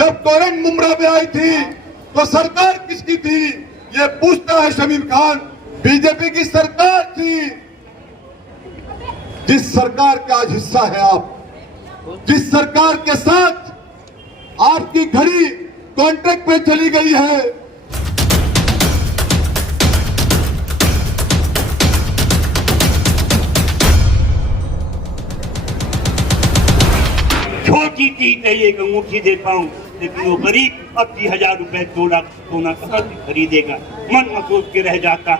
जब तोरन मुमरा में आई थी तो सरकार किसकी थी ये पूछता है शमीम खान। बीजेपी की सरकार थी। जिस सरकार का आज हिस्सा है आप, जिस सरकार के साथ आपकी घड़ी कॉन्ट्रैक्ट पे चली गई है, छोटी चीज है एक अंगूठी देता हूँ, लेकिन वो गरीब 80,000 रुपए 2 लाख सोना कहाँ से खरीदेगा? मन में सोच के रह जाता।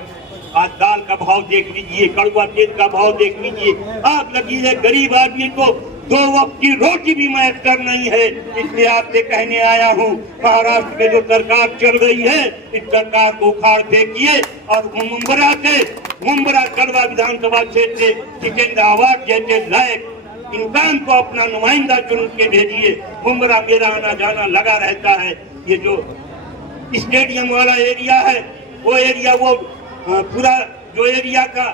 आज दाल का भाव देख लीजिए, कड़वा तेल का भाव देख लीजिए। आग लगी है गरीब आदमी को 2 वक्त की रोटी भी मैसर नहीं है। इसलिए आपसे कहने आया हूँ, महाराष्ट्र में जो सरकार चल रही है, इस सरकार को उखाड़ फेंकिए और मुंबरा कड़वा विधानसभा क्षेत्र से जितेंद्र आवाज जैसे लायक इंसान को अपना नुमाइंदा चुन के भेजिए। मुंबरा मेरा आना जाना लगा रहता है। ये जो स्टेडियम वाला एरिया है, वो एरिया वो पूरा जो एरिया का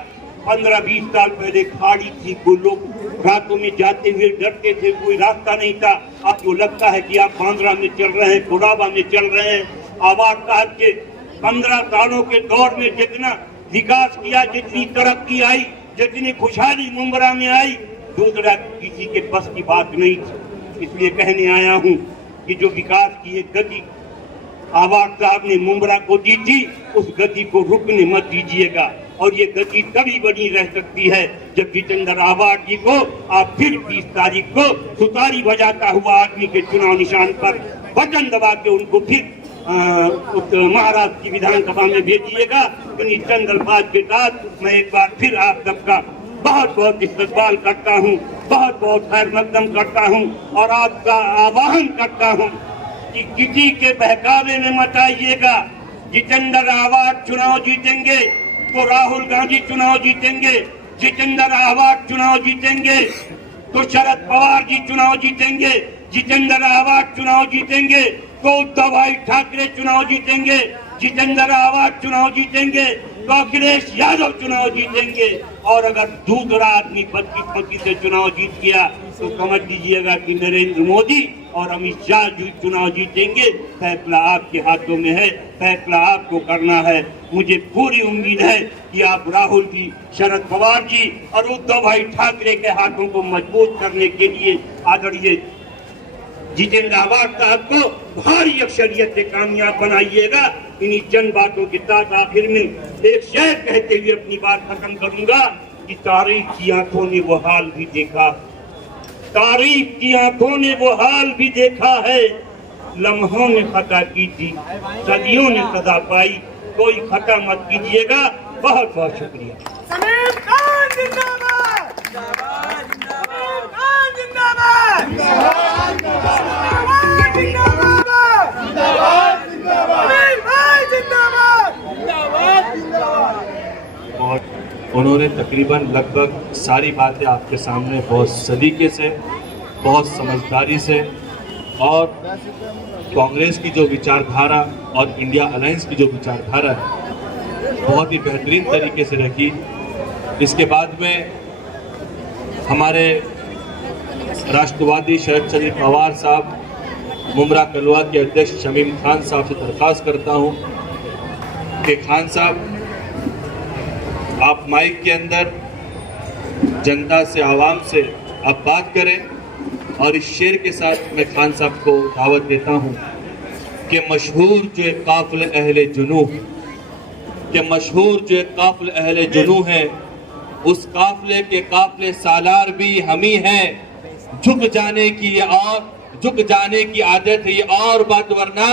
15-20 साल पहले खाड़ी थी। कोई लोग रातों में जाते हुए डरते थे, कोई रास्ता नहीं था। अब जो लगता है कि आप बांद्रा में चल रहे हैं, कोडाबा में चल रहे हैं। आवाज साहब के 15 सालों के दौर में जितना विकास किया, जितनी तरक्की आई, जितनी खुशहाली मुंबरा में आई, दूसरा किसी के बस की बात नहीं थी। इसलिए कहने आया हूँ कि जो विकास की एक गति आवाज साहब ने मुंबरा को दी थी, उस गति को रुकने मत दीजिएगा। और ये गति तभी बनी रह सकती है जब जितेंद्र आवाज जी को आप फिर 20 तारीख को सुतारी बजाता हुआ आदमी के चुनाव निशान पर बटन दबा के उनको फिर महाराष्ट्र की विधानसभा में भेजिएगा। इन चंद्रपाल के साथ मैं एक बार फिर आप सबका बहुत बहुत इस्तकबाल करता हूँ, बहुत बहुत खैर मकदम करता हूँ और आपका आह्वान करता हूँ कि किसी के बहकावे में मत आइएगा। जितेंद्र आवाज चुनाव जीतेंगे तो राहुल गांधी चुनाव जीतेंगे, जितेंद्र आवाज चुनाव जीतेंगे तो शरद पवार जी चुनाव जीतेंगे, जितेंद्र आवाज चुनाव जीतेंगे तो उद्धव भाई ठाकरे चुनाव जीतेंगे, जितेंद्र आवाज चुनाव जीतेंगे तो अखिलेश यादव चुनाव जीतेंगे। और अगर दूसरा आदमी बदकिस्मती से चुनाव जीत गया तो समझ लीजिएगा कि नरेंद्र मोदी और अमित शाह जी चुनाव जीतेंगे। फैसला आपके हाथों में है, फैसला आपको करना है। मुझे पूरी उम्मीद है कि आप राहुल जी, शरद पवार जी और उद्धव भाई ठाकरे के हाथों को मजबूत करने के लिए आदरणीय जितेंद्र आवाज साहब को भारी अक्सरियत से कामयाब बनाइएगा। इन्हीं चंद बातों के साथ आखिर में एक शेर कहते हुए अपनी बात खत्म करूंगा कि तारीख की आंखों ने वो हाल भी देखा, तारीख की आंखों ने वो हाल भी देखा है। लम्हों ने खता की थी, सदियों ने सदा पाई, कोई खता मत कीजिएगा। बहुत बहुत शुक्रिया। समीम खान जिंदाबाद, जिंदाबाद, जिंदाबाद, जिंदाबाद, जिंदाबाद, जिंदाबाद, जिंदाबाद, समीम भाई जिंदाबाद, जिंदाबाद, जिंदाबाद। और उन्होंने तकरीबन लगभग सारी बातें आपके सामने बहुत सलीके से, बहुत समझदारी से और कांग्रेस की जो विचारधारा और इंडिया अलायंस की जो विचारधारा है, बहुत ही बेहतरीन तरीके से रखी। इसके बाद में हमारे राष्ट्रवादी शरद चंद्र पवार साहब, मुंबरा कलवा के अध्यक्ष शमीम खान साहब से दरख्वास्त करता हूं कि खान साहब आप माइक के अंदर जनता से, आवाम से आप बात करें। और इस शेर के साथ मैं खान साहब को दावत देता हूं कि मशहूर जो एक काफिले अहले जुनू, कि मशहूर जो एक काफिले अहले जुनू है, उस काफिले के काफिले सालार भी हम ही हैं। झुक जाने की ये और झुक जाने की आदत है ये और बात, वरना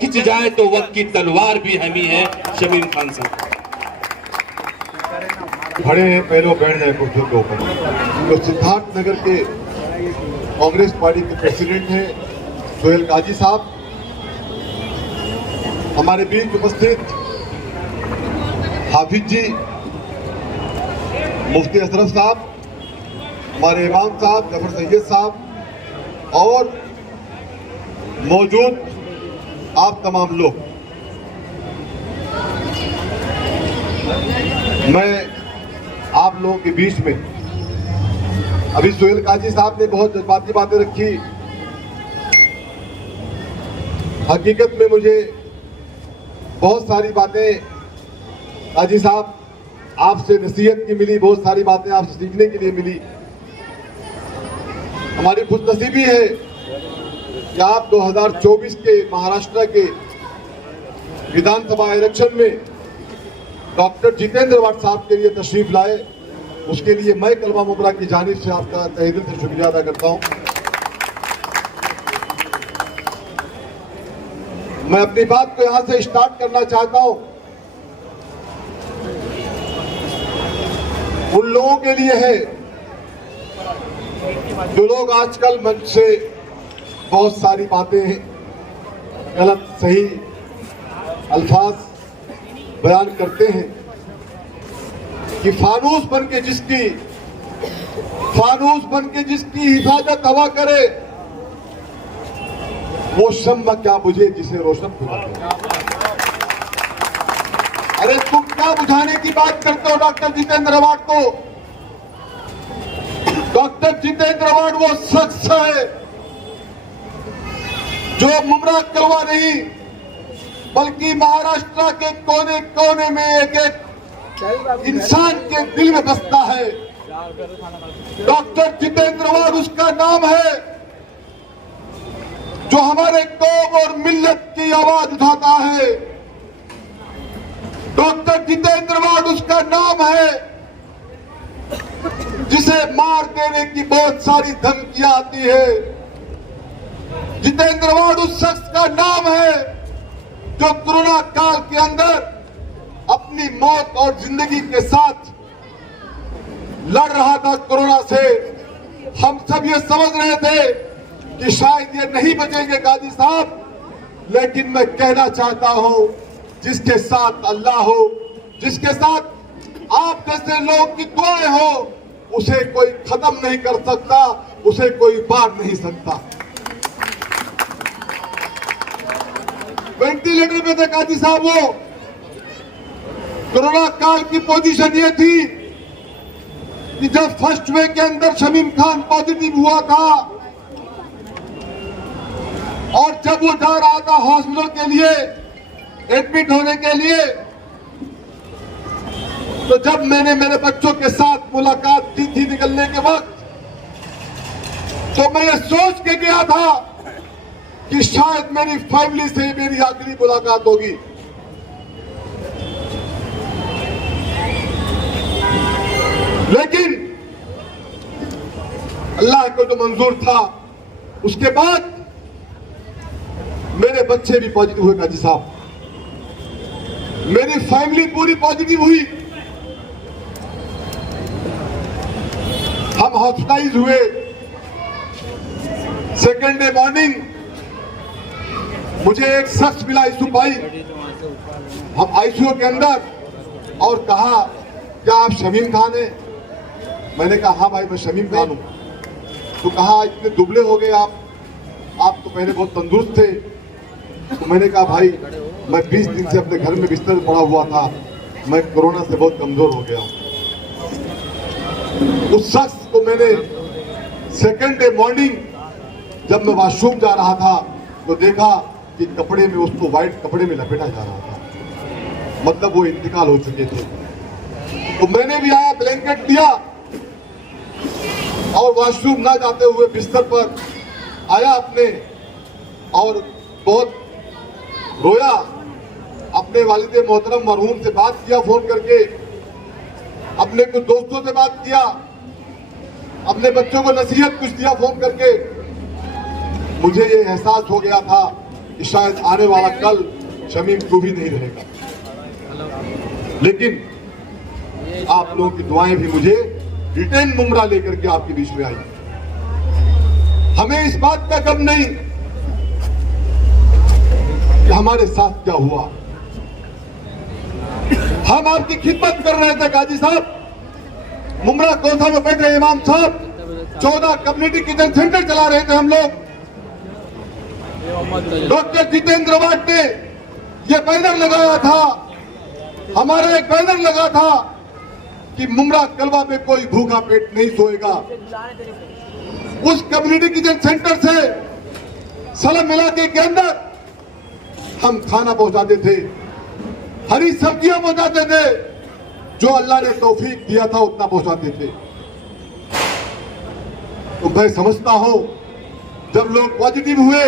खिंच जाए तो वक्त की तलवार भी हम ही है। शमीम खान साहब खड़े हैं, पहले बैठ जाए कुर्सियों के ऊपर। तो सिद्धार्थ नगर के कांग्रेस पार्टी के प्रेसिडेंट हैं सोहेल काजी साहब, हमारे बीच उपस्थित हाफिज जी, मुफ्ती अशरफ साहब, हमारे इमाम साहब जफर सैयद साहब और मौजूद आप तमाम लोग, मैं आप लोगों के बीच में अभी सोहेल काजी साहब ने बहुत जज्बाती बातें रखी। हकीकत में मुझे बहुत सारी बातें काजी साहब आपसे नसीहत की मिली, बहुत सारी बातें आपसे सीखने के लिए मिली। हमारी खुशनसीबी है कि आप 2024 के महाराष्ट्र के विधानसभा इलेक्शन में डॉक्टर जितेंद्र आवाड साहब के लिए तशरीफ लाए। उसके लिए मैं कलवा मुमरा की जानिब से आपका तहे दिल से शुक्रिया अदा करता हूं। मैं अपनी बात को यहां से स्टार्ट करना चाहता हूं उन लोगों के लिए है जो लोग आजकल मंच से बहुत सारी बातें गलत सही अल्फाज बयान करते हैं कि फानूस बन के जिसकी हिफाजत हवा करे वो शम्मा क्या बुझे जिसे रोशन खुदा करे। अरे तुम क्या बुझाने की बात करते हो डॉक्टर जितेंद्र आवाड को? डॉक्टर जितेंद्र आवाड वो शख्स है जो मुमरा कलवा नहीं बल्कि महाराष्ट्र के कोने कोने में एक एक इंसान के दिल में बसता है। डॉक्टर जितेंद्र आवाड उसका नाम है जो हमारे कौम और मिल्लत की आवाज उठाता है। डॉक्टर जितेंद्र आवाड उसका नाम है जिसे मार देने की बहुत सारी धमकियां आती है। जितेंद्र आवाड उस शख्स का नाम है जो कोरोना काल के अंदर अपनी मौत और जिंदगी के साथ लड़ रहा था कोरोना से। हम सब ये समझ रहे थे कि शायद ये नहीं बचेंगे काजी साहब, लेकिन मैं कहना चाहता हूं जिसके साथ अल्लाह हो, जिसके साथ आप जैसे लोग की दुआएं हो, उसे कोई खत्म नहीं कर सकता, उसे कोई मार नहीं सकता। वेंटिलेटर पे थे काजी साहब। वो कोरोना काल की पोजीशन ये थी कि जब फर्स्ट वे के अंदर शमीम खान पॉजिटिव हुआ था और जब वो जा रहा था हॉस्पिटल के लिए एडमिट होने के लिए, तो जब मैंने मेरे बच्चों के साथ मुलाकात की थी निकलने के वक्त, तो मैं ये सोच के गया था कि शायद मेरी फैमिली से मेरी आखिरी मुलाकात होगी। लेकिन अल्लाह को जो मंजूर था, उसके बाद मेरे बच्चे भी पॉजिटिव हुए काजी साहब, मेरी फैमिली पूरी पॉजिटिव हुई। हम हॉस्पिटलाइज हुए। सेकेंड डे मॉर्निंग मुझे एक शख्स मिला आईसीयू पाई, हम आईसीयू के अंदर, और कहा क्या आप शमीम खान हैं? मैंने कहा हाँ भाई मैं शमीम खान हूं। तो कहा इतने दुबले हो गए आप तो पहले बहुत तंदुरुस्त थे। तो मैंने कहा भाई मैं 20 दिन से अपने घर में बिस्तर में पड़ा हुआ था, मैं कोरोना से बहुत कमजोर हो गया हूं। उस शख्स को मैंने सेकेंड डे मॉर्निंग जब मैं वॉशरूम जा रहा था तो देखा कि कपड़े में, उसको व्हाइट कपड़े में लपेटा जा रहा था, मतलब वो इंतकाल हो चुके थे। तो मैंने भी आया, ब्लैंकेट दिया और वॉशरूम ना जाते हुए बिस्तर पर आया अपने, और बहुत रोया, अपने वालिद मोहतरम मरहूम से बात किया फोन करके, अपने कुछ दोस्तों से बात किया, अपने बच्चों को नसीहत कुछ दिया फोन करके। मुझे ये एहसास हो गया था कि शायद आने वाला कल शमीम को भी नहीं रहेगा, लेकिन आप लोगों की दुआएं भी मुझे रिटेन मुमरा लेकर के आपके बीच में आई। हमें इस बात का गम नहीं कि हमारे साथ क्या हुआ। हम आपकी खिदमत कर रहे थे काजी साहब। मुमरा कोसा में बैठे इमाम साहब 14 कम्युनिटी किचन सेंटर चला रहे थे हम लोग। डॉक्टर जितेंद्र आवाड ने यह बैनर लगाया था, हमारा एक बैनर लगा था कि मुमरा कलवा में कोई भूखा पेट नहीं सोएगा। उस कम्युनिटी किचन सेंटर से सलम इलाके के अंदर हम खाना पहुंचाते थे, हरी सब्जियां पहुंचाते थे, जो अल्लाह ने तौफीक दिया था उतना पहुंचाते थे। तो मैं समझता हूं जब लोग पॉजिटिव हुए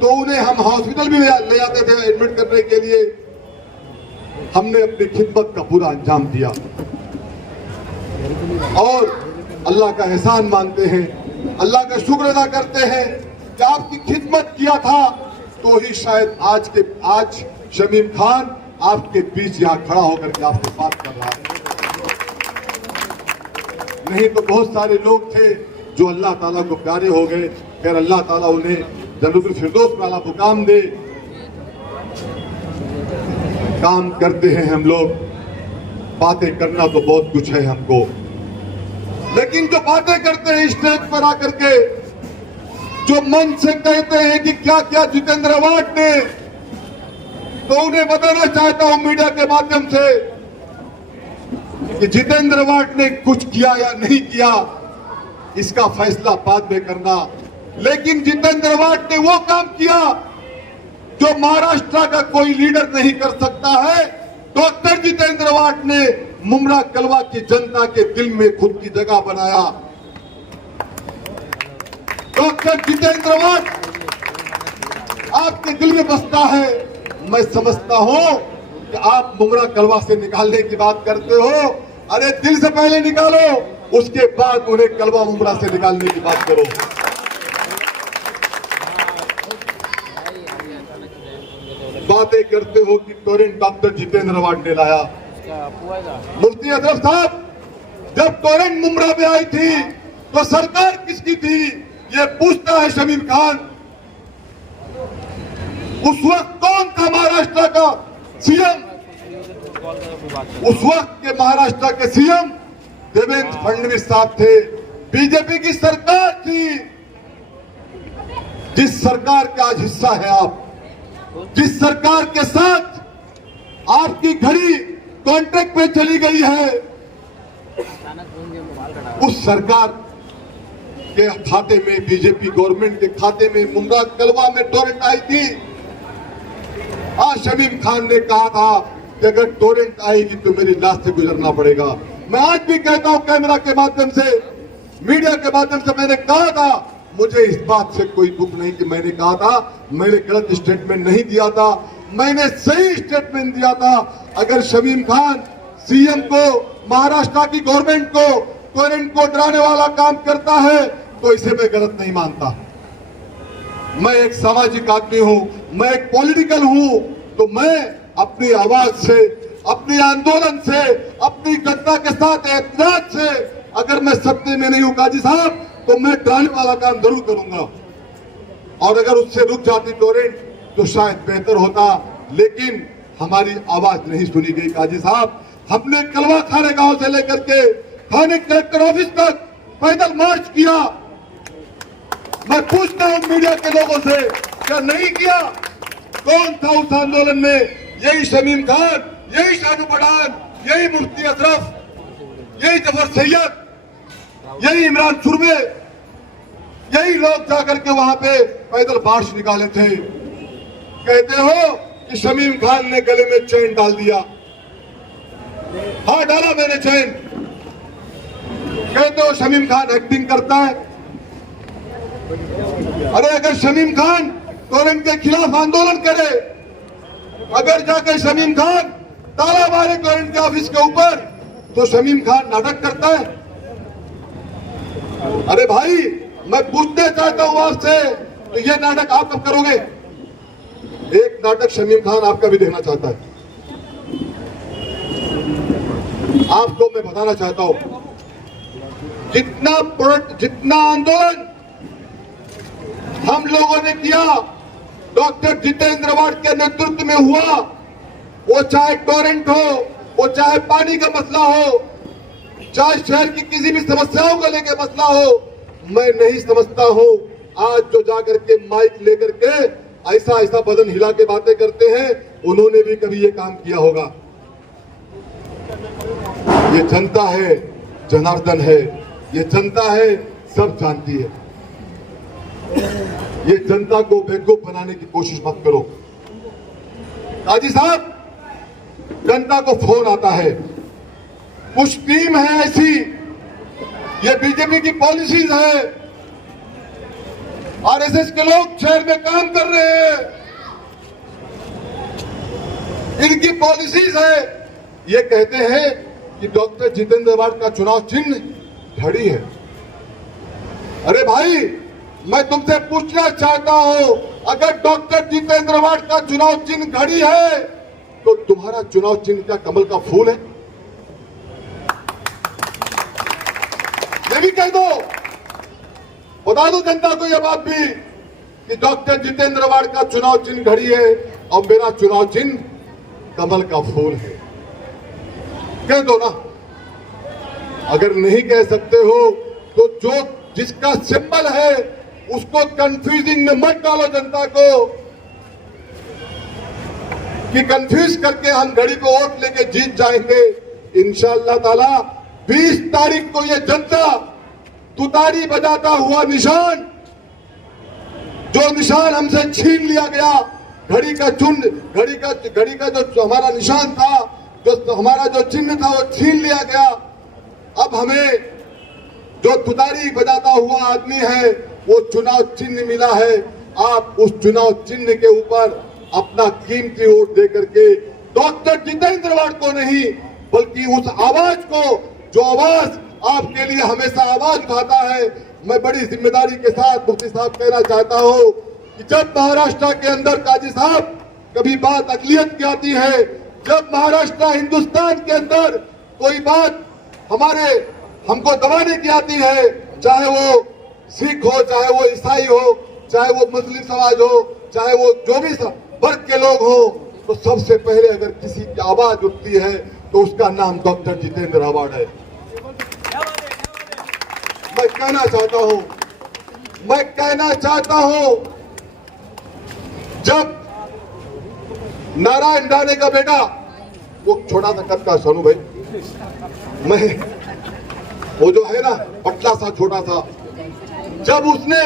तो उन्हें हम हॉस्पिटल भी ले जाते थे एडमिट करने के लिए। हमने अपनी खिदमत का पूरा अंजाम दिया और अल्लाह का एहसान मानते हैं, अल्लाह का शुक्र अदा करते हैं कि आपकी खिदमत किया था तो ही शायद आज शमीम खान आपके बीच यहाँ खड़ा होकर के आपसे बात कर रहा है। नहीं तो बहुत सारे लोग थे जो अल्लाह ताला को प्यारे हो गए, फिर अल्लाह ताला उन्हें जन्नतुल फिरदौस में आला मुकाम दे। काम करते हैं हम लोग, बातें करना तो बहुत कुछ है हमको, लेकिन जो बातें करते हैं स्टेज पर आकर के, जो मन से कहते हैं कि क्या क्या जितेंद्र अवार्ड ने, तो उन्हें बताना चाहता हूं मीडिया के माध्यम से कि जितेंद्र अवार्ड ने कुछ किया या नहीं किया इसका फैसला बाद में करना, लेकिन जितेंद्र अवार्ड ने वो काम किया जो महाराष्ट्र का कोई लीडर नहीं कर सकता है। डॉक्टर जितेंद्र अवार्ड ने मुमरा कलवा की जनता के दिल में खुद की जगह बनाया। डॉक्टर जितेंद्र अवार्ड आपके दिल में बसता है। मैं समझता हूं कि आप मुमरा कलवा से निकालने की बात करते हो, अरे दिल से पहले निकालो, उसके बाद उन्हें कलवा मुमरा से निकालने की बात करो। बातें करते हो कि टोरेंट डॉक्टर जितेंद्र अवार्ड ने लाया। मुफ्ती अशरफ साहब, जब टोरेंट मुमरा में आई थी तो सरकार किसकी थी ये पूछता है शमीम खान। उस वक्त कौन था महाराष्ट्र का सीएम? उस वक्त के महाराष्ट्र के सीएम देवेंद्र फडणवीस साहब थे। बीजेपी की सरकार थी, जिस सरकार का आज हिस्सा है आप, जिस सरकार के साथ आपकी घड़ी कॉन्ट्रैक्ट पे चली गई है, उस सरकार के खाते में, बीजेपी गवर्नमेंट के खाते में मुमरा कलवा में टोरेंट आई थी। आज शमीम खान ने कहा था कि अगर टोरेंट आएगी तो मेरी लाश से गुजरना पड़ेगा। मैं आज भी कहता हूं कैमरा के माध्यम से, मीडिया के माध्यम से, मैंने कहा था, मुझे इस बात से कोई दुख नहीं कि मैंने कहा था, मैंने गलत स्टेटमेंट नहीं दिया था, मैंने सही स्टेटमेंट दिया था। अगर शमीम खान सीएम को, महाराष्ट्र की गवर्नमेंट को, टोरेंट को डराने वाला काम करता है तो इसे मैं गलत नहीं मानता। मैं एक सामाजिक आदमी हूं, मैं एक पॉलिटिकल हूं, तो मैं अपनी आवाज से, अपने आंदोलन से, अपनी जनता के साथ एहतियात से, अगर मैं सत्य में नहीं हूं काजी साहब, तो मैं डराने वाला काम जरूर करूंगा। और अगर उससे रुक जाती टोरेंट तो शायद बेहतर होता, लेकिन हमारी आवाज नहीं सुनी गई काजी साहब। हमने कलवा खाने गांव से लेकर के थाने कलेक्टर ऑफिस तक पैदल मार्च किया। मैं पूछता हूं मीडिया के लोगों से, क्या नहीं किया? कौन था उस आंदोलन में? यही शमीम खान, यही शाहजू पठान, यही मुफ्ती अशरफ, यही जफर सैयद, यही इमरान सुरवे, यही लोग जाकर के वहां पे पैदल मार्च निकाले थे। कहते हो कि शमीम खान ने गले में चैन डाल दिया। हाँ, डाला मैंने चैन। कहते हो शमीम खान एक्टिंग करता है। अरे अगर शमीम खान टोरेंट के खिलाफ आंदोलन करे, अगर जाकर शमीम खान ताला मारे टोरेंट के ऑफिस के ऊपर, तो शमीम खान नाटक करता है। अरे भाई, मैं पूछना चाहता हूं आपसे, तो ये नाटक आप कब करोगे? एक नाटक शमीम खान आपका भी देखना चाहता है। आपको मैं बताना चाहता हूं, जितना आंदोलन हम लोगों ने किया डॉक्टर जितेंद्र अवार्ड के नेतृत्व में हुआ, वो चाहे टोरेंट हो, वो चाहे पानी का मसला हो, चाहे शहर की किसी भी समस्याओं को लेकर मसला हो, मैं नहीं समझता हूं आज जो जाकर के माइक लेकर के ऐसा ऐसा बदन हिला के बातें करते हैं, उन्होंने भी कभी ये काम किया होगा। ये जनता है, जनार्दन है, ये जनता है, सब जानती है। ये जनता को बेवकूफ बनाने की कोशिश मत करो। काजी साहब, जनता को फोन आता है, कुछ टीम है ऐसी, ये बीजेपी की पॉलिसीज है, आरएसएस के लोग शहर में काम कर रहे हैं, इनकी पॉलिसीज है। ये कहते हैं कि डॉक्टर जितेंद्र अवार्ड का चुनाव चिन्ह घड़ी है। अरे भाई, मैं तुमसे पूछना चाहता हूं, अगर डॉक्टर जितेंद्र अवार्ड का चुनाव चिन्ह घड़ी है तो तुम्हारा चुनाव चिन्ह क्या कमल का फूल है? ये भी कह दो, बता दो जनता को यह बात भी कि डॉक्टर जितेंद्र अवार्ड का चुनाव चिन्ह घड़ी है और मेरा चुनाव चिन्ह कमल का फूल है। कह दो ना। अगर नहीं कह सकते हो तो जो जिसका सिंबल है उसको कंफ्यूजिंग में मत डालो जनता को कि कंफ्यूज करके हम घड़ी को वोट लेके जीत जाएंगे। इंशाअल्लाह ताला 20 तारीख को ये जनता तुतारी बजाता हुआ निशान, जो निशान हमसे छीन लिया गया, घड़ी का जो हमारा निशान था, जो हमारा जो चिन्ह था, वो छीन लिया गया। अब हमें जो तुतारी बजाता हुआ आदमी है वो चुनाव चिन्ह मिला है। आप उस चुनाव चिन्ह के ऊपर अपना कीमती वोट दे करके डॉक्टर जितेंद्र अवार्ड को नहीं बल्कि उस आवाज को, जो आवाज आपके लिए हमेशा आवाज उठाता है। मैं बड़ी जिम्मेदारी के साथ मुफ्ती साहब कहना चाहता हूं कि जब महाराष्ट्र के अंदर काजी साहब कभी बात अकलियत की आती है, जब महाराष्ट्र हिंदुस्तान के अंदर कोई बात हमको दबाने की आती है, चाहे वो सिख हो, चाहे वो ईसाई हो, चाहे वो मुस्लिम समाज हो, चाहे वो जो भी वर्ग के लोग हो, तो सबसे पहले अगर किसी की आवाज उठती है तो उसका नाम डॉक्टर जितेंद्र अवार्ड है। मैं कहना चाहता हूं जब नारायण राणे का बेटा, वो छोटा सा कद का सोनू भाई, वो जो है ना पतला सा छोटा सा, जब उसने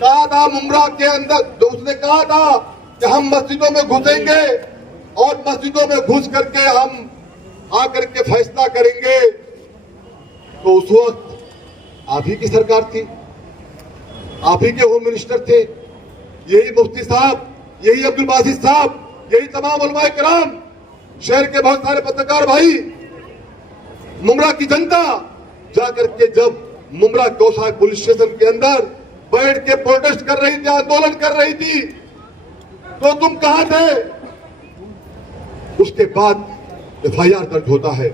कहा था मुमरा के अंदर, तो उसने कहा था कि हम मस्जिदों में घुसेंगे और मस्जिदों में घुस करके हम आकर के फैसला करेंगे, तो उस वक्त आप ही की सरकार थी, आप ही के होम मिनिस्टर थे, यही मुफ्ती साहब, यही अब्दुल बासित साहब, यही तमाम उलमाए किराम, शहर के बहुत सारे पत्रकार भाई, मुमरा की जनता जाकर के जब मुमरा गौसा पुलिस स्टेशन के अंदर बैठ के प्रोटेस्ट कर रही थी, आंदोलन कर रही थी, तो तुम कहां थे? उसके बाद FIR दर्ज होता है,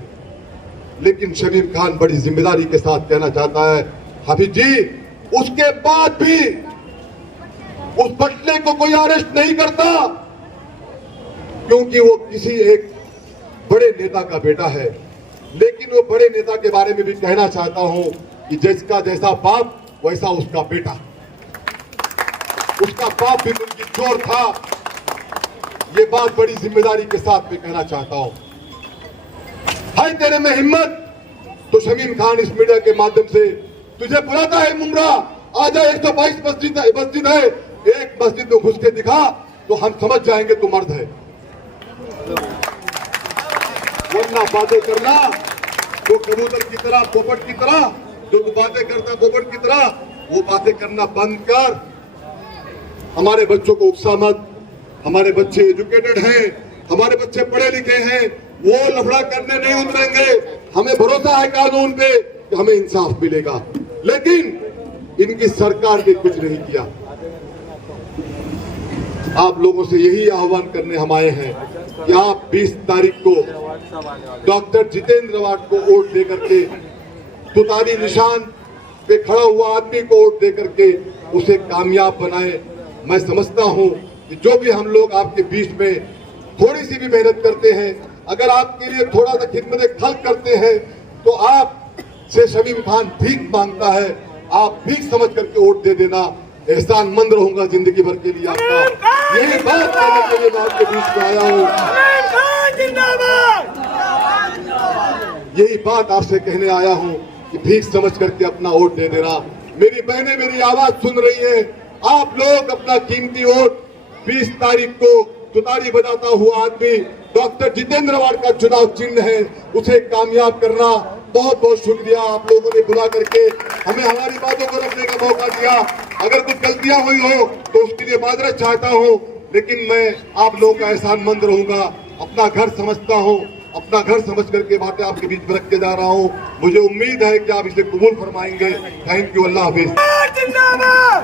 लेकिन शमीम खान बड़ी जिम्मेदारी के साथ कहना चाहता है, हाफिज जी, उसके बाद भी उस बटले को कोई अरेस्ट नहीं करता, क्योंकि वो किसी एक बड़े नेता का बेटा है। लेकिन वो बड़े नेता के बारे में भी कहना चाहता हूं कि जिसका जैसा बाप वैसा उसका बेटा, उसका बाप भी उनकी चोर था। ये बात बड़ी जिम्मेदारी के साथ मैं कहना चाहता हूं। है तेरे में हिम्मत तो शमीम खान इस मीडिया के माध्यम से तुझे बुलाता है, मुमरा आजा, 122 मस्जिद है, एक मस्जिद में घुस के दिखा तो हम समझ जाएंगे तू मर्द है। वरना बातें करना वो कबूतर की तरह, पोपट की तरह, जो तू बातें करता पोपट की तरह, वो बातें करना बंद कर। हमारे बच्चों को उकसा मत। हमारे बच्चे एजुकेटेड हैं, हमारे बच्चे पढ़े लिखे हैं, वो लफड़ा करने नहीं उतरेंगे। हमें भरोसा है कानून पे कि हमें इंसाफ मिलेगा, लेकिन इनकी सरकार ने कुछ नहीं किया। आप लोगों से यही आह्वान करने हम आए हैं कि आप 20 तारीख को डॉक्टर जितेंद्र अवार्ड को वोट दे करके, तुतारी निशान पे खड़ा हुआ आदमी को वोट दे करके उसे कामयाब बनाए। मैं समझता हूं कि जो भी हम लोग आपके बीच में थोड़ी सी भी मेहनत करते हैं, अगर आपके लिए थोड़ा सा खिदमत खल्क करते हैं, तो आप से शमीम खान भीख मांगता है, आप भीख समझ करके वोट दे देना। एहसान मंद रहूंगा जिंदगी भर के लिए आपका। यही बात कहने के लिए मैं आपके बीच में आया हूँ, यही बात आपसे कहने आया हूँ कि भीख समझ करके अपना वोट दे देना। मेरी बहनें मेरी आवाज सुन रही हैं, आप लोग अपना कीमती वोट 20 तारीख को तुतारी बजाता हुआ आदमी डॉक्टर जितेंद्र वाड़ का चुनाव चिन्ह है, उसे कामयाब करना। बहुत बहुत शुक्रिया आप लोगों ने बुला करके हमें हमारी बातों को रखने का मौका दिया। अगर कुछ गलतियां हुई हो तो उसके लिए माजरत चाहता हूं, लेकिन मैं आप लोगों का एहसानमंद रहूंगा। अपना घर समझता हूं, अपना घर समझ करके बातें आपके बीच में रख के जा रहा हूं। मुझे उम्मीद है कि आप इसे कबूल फरमाएंगे। थैंक यू, अल्लाह हाफिज। जिंदाबाद